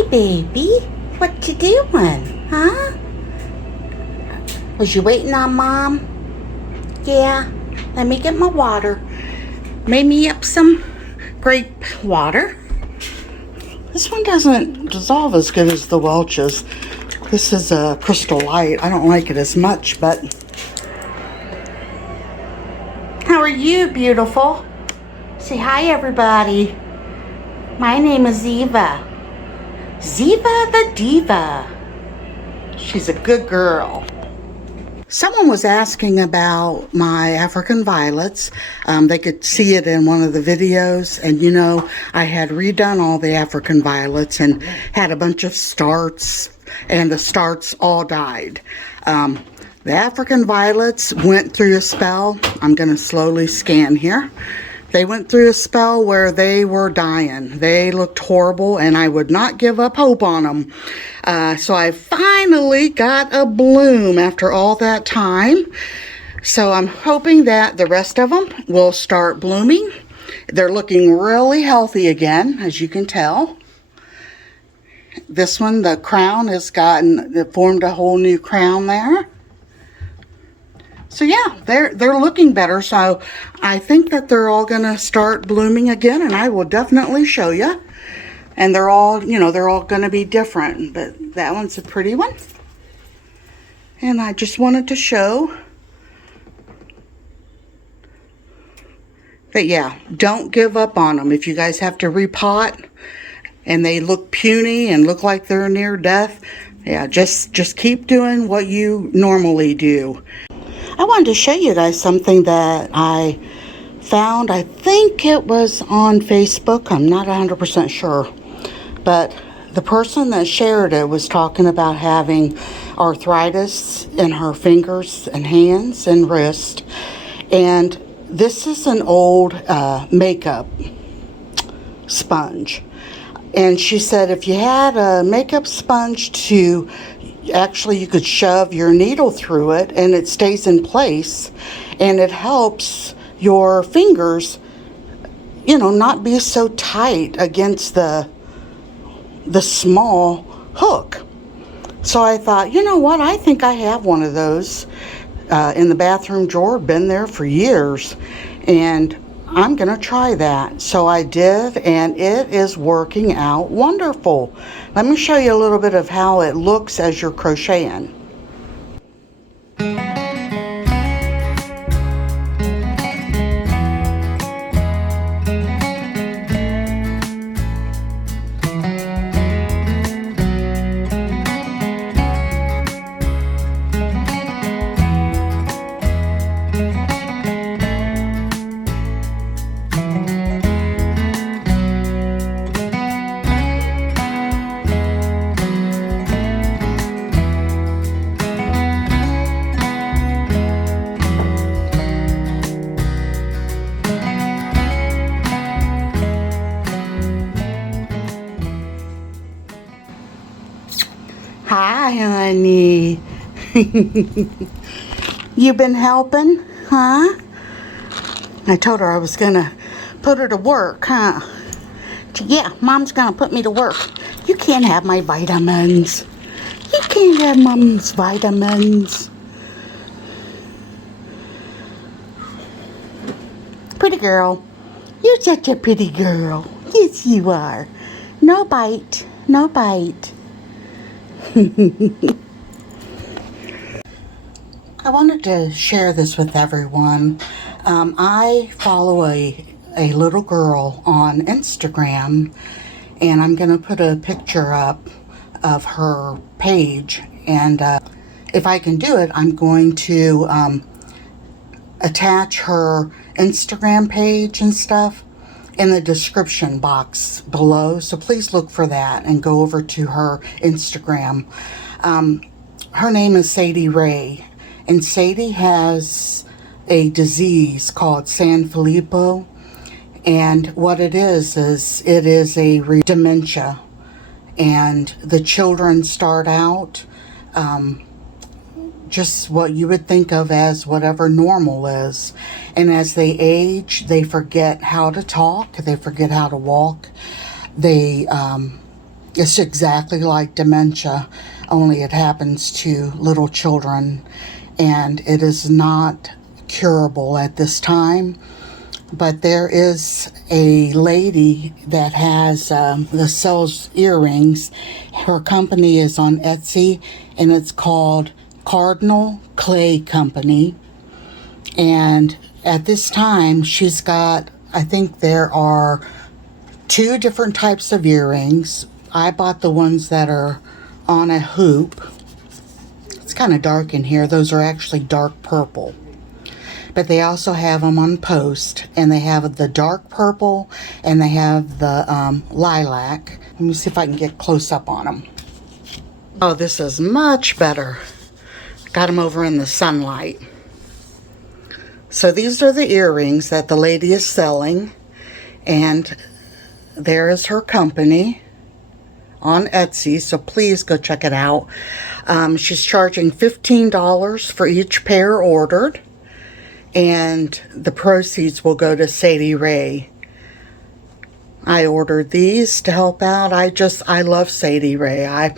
Hi, baby. What you doing, huh? Was you waiting on Mom? Yeah. Let me get my water. Made me up some grape water. This one doesn't dissolve as good as the Welch's. This is a Crystal Light. I don't like it as much, but... How are you, beautiful? Say hi, everybody. My name is Ziva. Ziva the Diva. She's a good girl. Someone was asking about my African violets. They could see it in one of the videos, and you know, I had redone all the African violets and had a bunch of starts, and the starts all died. The African violets went through a spell. I'm going to slowly scan here. They went through a spell where they were dying. They looked horrible, and I would not give up hope on them. So I finally got a bloom after all that time. So I'm hoping that the rest of them will start blooming. They're looking really healthy again, as you can tell. This one, the crown has formed a whole new crown there. So yeah, they're looking better. So I think that they're all going to start blooming again, and I will definitely show you. And they're all, you know, they're all going to be different, but that one's a pretty one. And I just wanted to show that, yeah, don't give up on them. If you guys have to repot and they look puny and look like they're near death, yeah, just keep doing what you normally do. I wanted to show you guys something that I found. I think it was on Facebook. I'm not 100% sure. But the person that shared it was talking about having arthritis in her fingers and hands and wrist. And this is an old makeup sponge. And she said if you had a makeup sponge to... Actually, you could shove your needle through it and it stays in place, and it helps your fingers, you know, not be so tight against the small hook. So I thought, you know what, I think I have one of those in the bathroom drawer, been there for years, and I'm gonna try that. So I did, and it is working out wonderful. Let me show you a little bit of how it looks as you're crocheting. Hi, honey. You been helping, huh? I told her I was gonna put her to work, huh? Yeah, Mom's gonna put me to work. You can't have my vitamins. You can't have Mom's vitamins. Pretty girl. You're such a pretty girl. Yes, you are. No bite. No bite. I wanted to share this with everyone. I follow a little girl on Instagram, and I'm going to put a picture up of her page, and if I can do it, I'm going to attach her Instagram page and stuff in the description box below, so please look for that and go over to her Instagram. Her name is Sadie Ray, and Sadie has a disease called Sanfilippo, and what it is it is a dementia, and the children start out just what you would think of as whatever normal is. And as they age, they forget how to talk, they forget how to walk, they It's exactly like dementia, only it happens to little children, and it is not curable at this time. But there is a lady that has that sells earrings. Her company is on Etsy, and it's called Cardinal Clay Company. And at this time, she's got, I think there are 2 different types of earrings. I bought the ones that are on a hoop. It's kind of dark in here. Those are actually dark purple. But they also have them on post, and they have the dark purple, and they have the lilac. Let me see if I can get close up on them. Oh, this is much better. Got them over in the sunlight. So these are the earrings that the lady is selling, and there is her company on Etsy, so please go check it out. She's charging $15 for each pair ordered, and the proceeds will go to Sadie Ray. I ordered these to help out. I love Sadie Ray.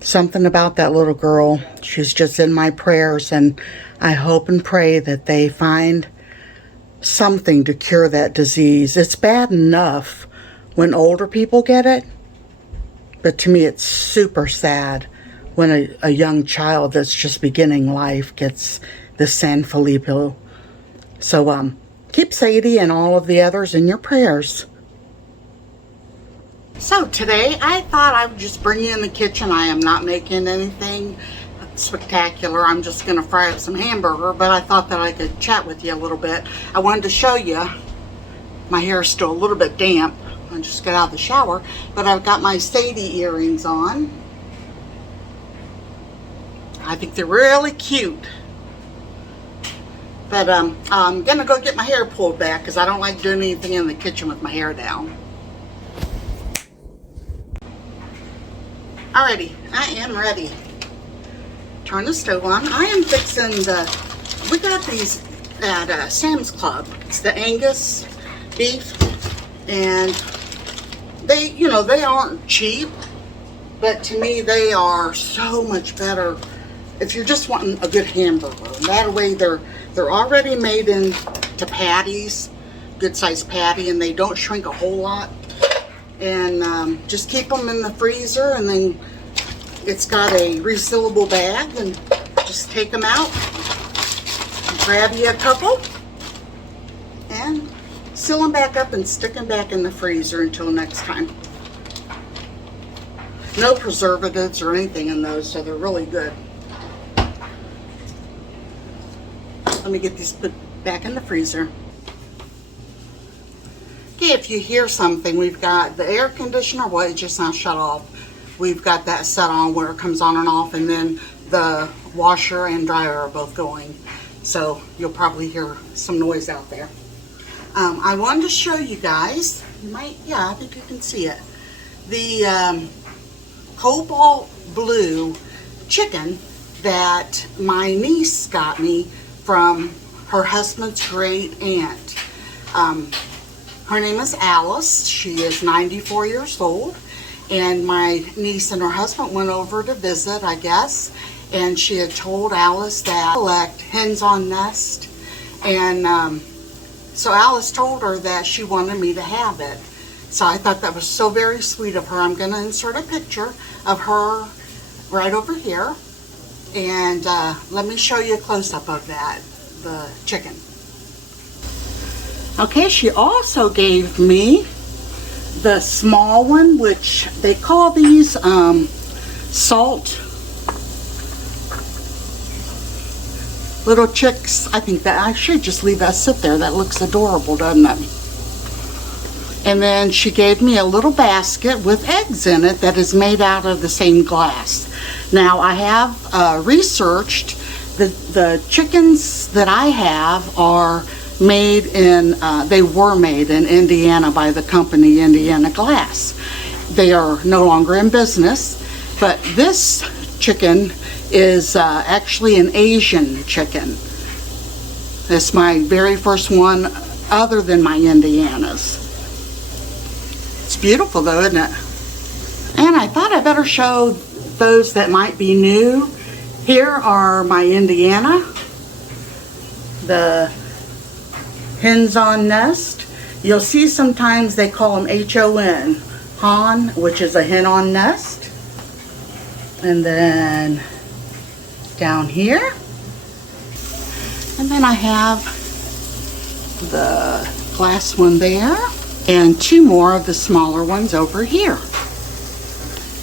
Something about that little girl, she's just in my prayers, and I hope and pray that they find something to cure that disease. It's bad enough when older people get it, but to me it's super sad when a young child that's just beginning life gets the San Filippo. So keep Sadie and all of the others in your prayers. So today I thought I would just bring you in the kitchen. I am not making anything spectacular. I'm just going to fry up some hamburger, but I thought that I could chat with you a little bit. I wanted to show you, my hair is still a little bit damp. I just got out of the shower, but I've got my Sadie earrings on. I think they're really cute. But I'm going to go get my hair pulled back because I don't like doing anything in the kitchen with my hair down. Alrighty, I am ready. Turn the stove on. I am fixing we got these at Sam's Club. It's the Angus beef, and they aren't cheap, but to me they are so much better if you're just wanting a good hamburger. That way they're already made into patties, good sized patty, and they don't shrink a whole lot. And just keep them in the freezer, and then it's got a resealable bag, and just take them out, grab you a couple, and seal them back up and stick them back in the freezer until next time. No preservatives or anything in those, so they're really good. Let me get these put back in the freezer. Okay, if you hear something, we've got the air conditioner, well, it just now shut off. We've got that set on where it comes on and off, and then the washer and dryer are both going. So you'll probably hear some noise out there. I wanted to show you guys, I think you can see it. The cobalt blue chicken that my niece got me from her husband's great aunt. Her name is Alice. She is 94 years old, and my niece and her husband went over to visit, I guess, and she had told Alice that collect hens on nest, and so Alice told her that she wanted me to have it. So I thought that was so very sweet of her. I'm going to insert a picture of her right over here, and let me show you a close-up of that, the chicken. Okay, she also gave me the small one, which they call these salt little chicks. I think that I should just leave that sit there. That looks adorable, doesn't it? And then she gave me a little basket with eggs in it that is made out of the same glass. Now I have researched the chickens that I have are made in, they were made in Indiana by the company Indiana Glass. They are no longer in business, but this chicken is actually an Asian chicken. It's my very first one other than my Indianas. It's beautiful though, isn't it? And I thought I better show those that might be new. Here are my Indiana, the hens on nest. You'll see sometimes they call them H-O-N, Han, which is a hen on nest. And then down here. And then I have the glass one there and two more of the smaller ones over here.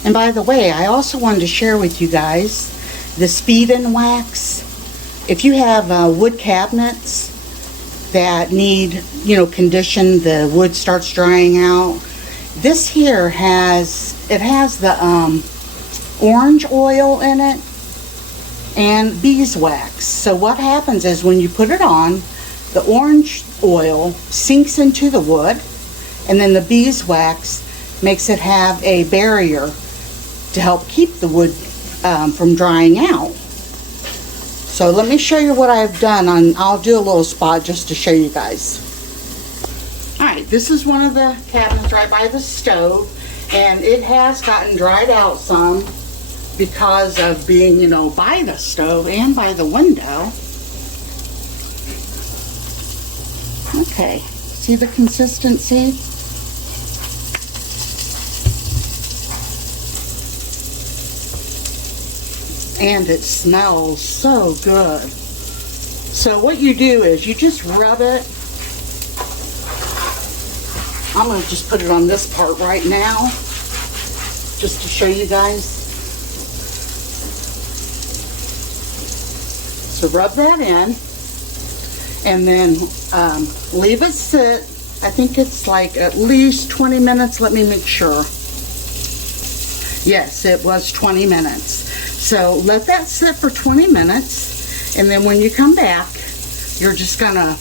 And by the way, I also wanted to share with you guys this feed-in wax. If you have wood cabinets that need, conditioned, the wood starts drying out, this here has the orange oil in it and beeswax. So what happens is when you put it on, the orange oil sinks into the wood, and then the beeswax makes it have a barrier to help keep the wood from drying out. So let me show you what I've done. I'll do a little spot just to show you guys. Alright, this is one of the cabinets right by the stove, and it has gotten dried out some because of being, by the stove and by the window. Okay, see the consistency? And it smells so good. So what you do is you just rub it. I'm going to just put it on this part right now, just to show you guys. So rub that in, and then leave it sit. I think it's like at least 20 minutes. Let me make sure. Yes, it was 20 minutes. So let that sit for 20 minutes, and then when you come back, you're just gonna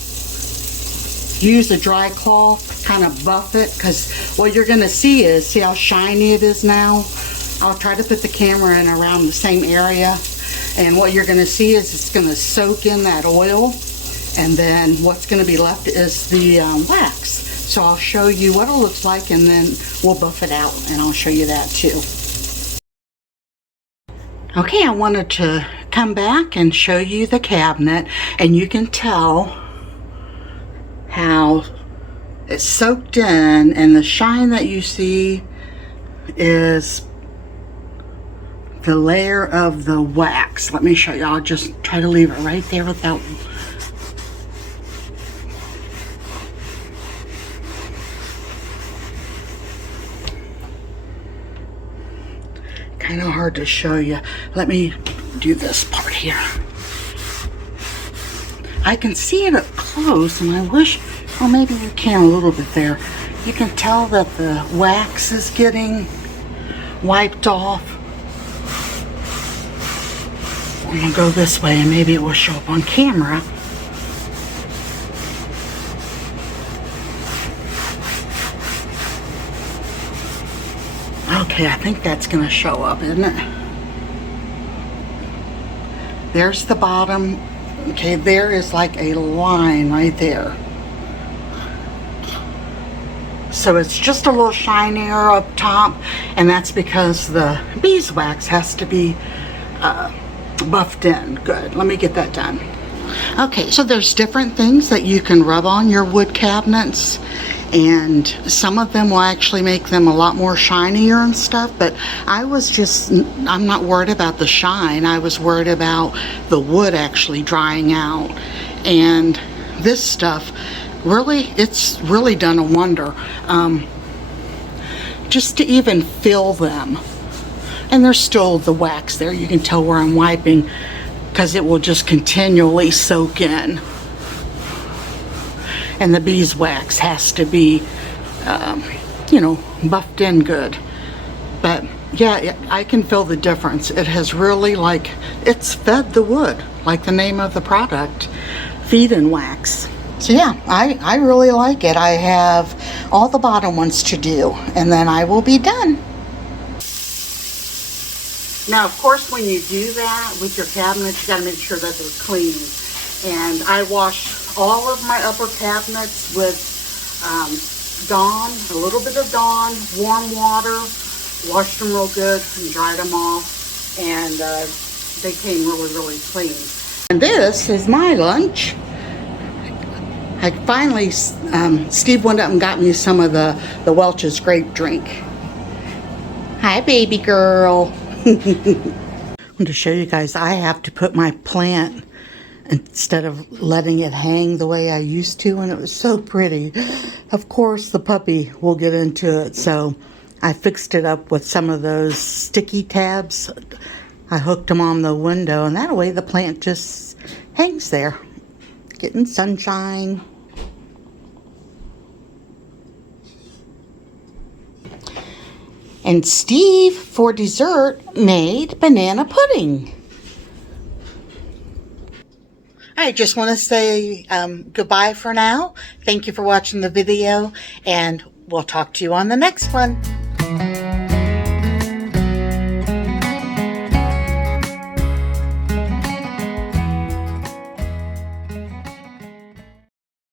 use a dry cloth, kind of buff it, because what you're gonna see how shiny it is now. I'll try to put the camera in around the same area, and what you're gonna see is it's gonna soak in that oil, and then what's gonna be left is the wax. So I'll show you what it looks like, and then we'll buff it out, and I'll show you that too. Okay, I wanted to come back and show you the cabinet, and you can tell how it's soaked in, and the shine that you see is the layer of the wax. Let me show you. I'll just try to leave it right there without... Kind of hard to show you. Let me do this part here. I can see it up close, and I wish, well, maybe you can a little bit there. You can tell that the wax is getting wiped off. I'm gonna go this way, and maybe it will show up on camera. Okay, I think that's gonna show up, isn't it? There's the bottom. Okay, there is like a line right there. So it's just a little shinier up top, and that's because the beeswax has to be buffed in. Good, let me get that done. Okay, so there's different things that you can rub on your wood cabinets, and some of them will actually make them a lot more shinier and stuff, but I'm not worried about the shine. I was worried about the wood actually drying out, and this stuff it's really done a wonder. Just to even fill them, and there's still the wax there. You can tell where I'm wiping because it will just continually soak in. And the beeswax has to be, buffed in good. But yeah, I can feel the difference. It has really, it's fed the wood, like the name of the product, feed-in wax. So yeah, I really like it. I have all the bottom ones to do, and then I will be done. Now, of course, when you do that with your cabinets, you got to make sure that they're clean. And I wash all of my upper cabinets with Dawn, a little bit of Dawn, warm water, washed them real good and dried them off, and they came really, really clean. And this is my lunch. I finally, Steve went up and got me some of the Welch's grape drink. Hi, baby girl. I want to show you guys, I have to put my plant instead of letting it hang the way I used to, and it was so pretty. Of course, the puppy will get into it, so I fixed it up with some of those sticky tabs. I hooked them on the window, and that way the plant just hangs there, getting sunshine. And Steve, for dessert, made banana pudding. I just want to say goodbye for now. Thank you for watching the video, and we'll talk to you on the next one.